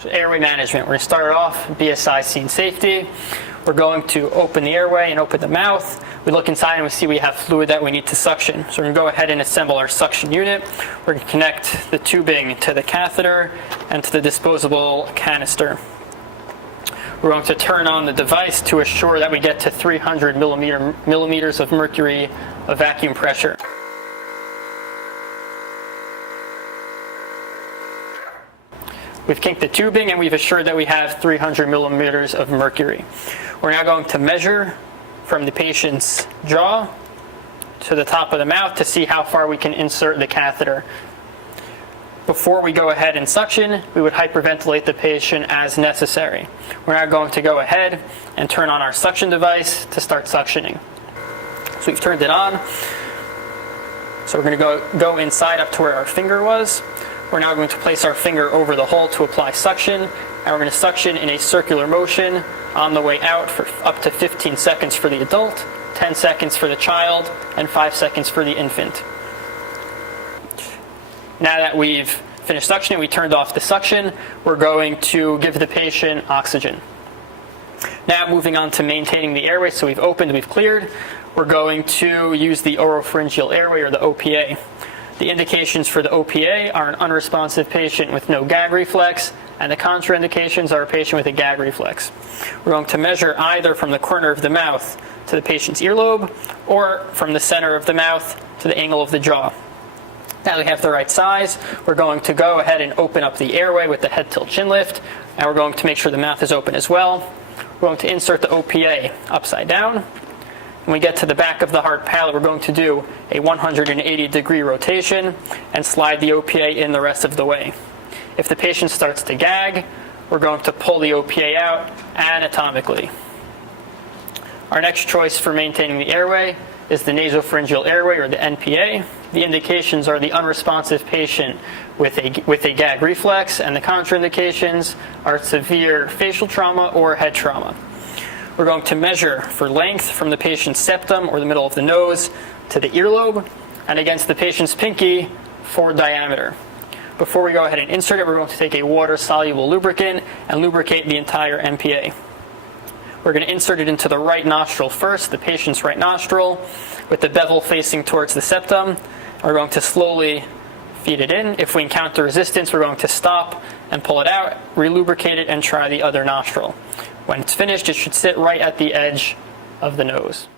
So airway management, we're going to start off BSI scene safety. We're going to open the airway and open the mouth. We look inside and we see we have fluid that we need to suction. So we're going to go ahead and assemble our suction unit. We're going to connect the tubing to the catheter and to the disposable canister. We're going to turn on the device to assure that we get to 300 millimeters of mercury of vacuum pressure. We've kinked the tubing and we've assured that we have 300 millimeters of mercury. We're now going to measure from the patient's jaw to the top of the mouth to see how far we can insert the catheter. Before we go ahead and suction, we would hyperventilate the patient as necessary. We're now going to go ahead and turn on our suction device to start suctioning. So we've turned it on. So we're going to go inside up to where our finger was. We're now going to place our finger over the hole to apply suction, and we're going to suction in a circular motion on the way out for up to 15 seconds for the adult, 10 seconds for the child, and 5 seconds for the infant. Now that we've finished suctioning, we turned off the suction, we're going to give the patient oxygen. Now moving on to maintaining the airway, so we've opened, we've cleared, we're going to use the Oropharyngeal Airway, or the OPA. The indications for the OPA are an unresponsive patient with no gag reflex, and the contraindications are a patient with a gag reflex. We're going to measure either from the corner of the mouth to the patient's earlobe, or from the center of the mouth to the angle of the jaw. Now that we have the right size, we're going to go ahead and open up the airway with the head tilt chin lift, and we're going to make sure the mouth is open as well. We're going to insert the OPA upside down. When we get to the back of the hard palate, we're going to do a 180-degree rotation and slide the OPA in the rest of the way. If the patient starts to gag, we're going to pull the OPA out anatomically. Our next choice for maintaining the airway is the Nasopharyngeal Airway, or the NPA. The indications are the unresponsive patient with a gag reflex, and the contraindications are severe facial trauma or head trauma. We're going to measure for length from the patient's septum, or the middle of the nose, to the earlobe, and against the patient's pinky for diameter. Before we go ahead and insert it, we're going to take a water-soluble lubricant and lubricate the entire NPA. We're going to insert it into the right nostril first, the patient's right nostril, with the bevel facing towards the septum. We're going to slowly feed it in. If we encounter resistance, we're going to stop and pull it out, relubricate it, and try the other nostril. When it's finished, it should sit right at the edge of the nose.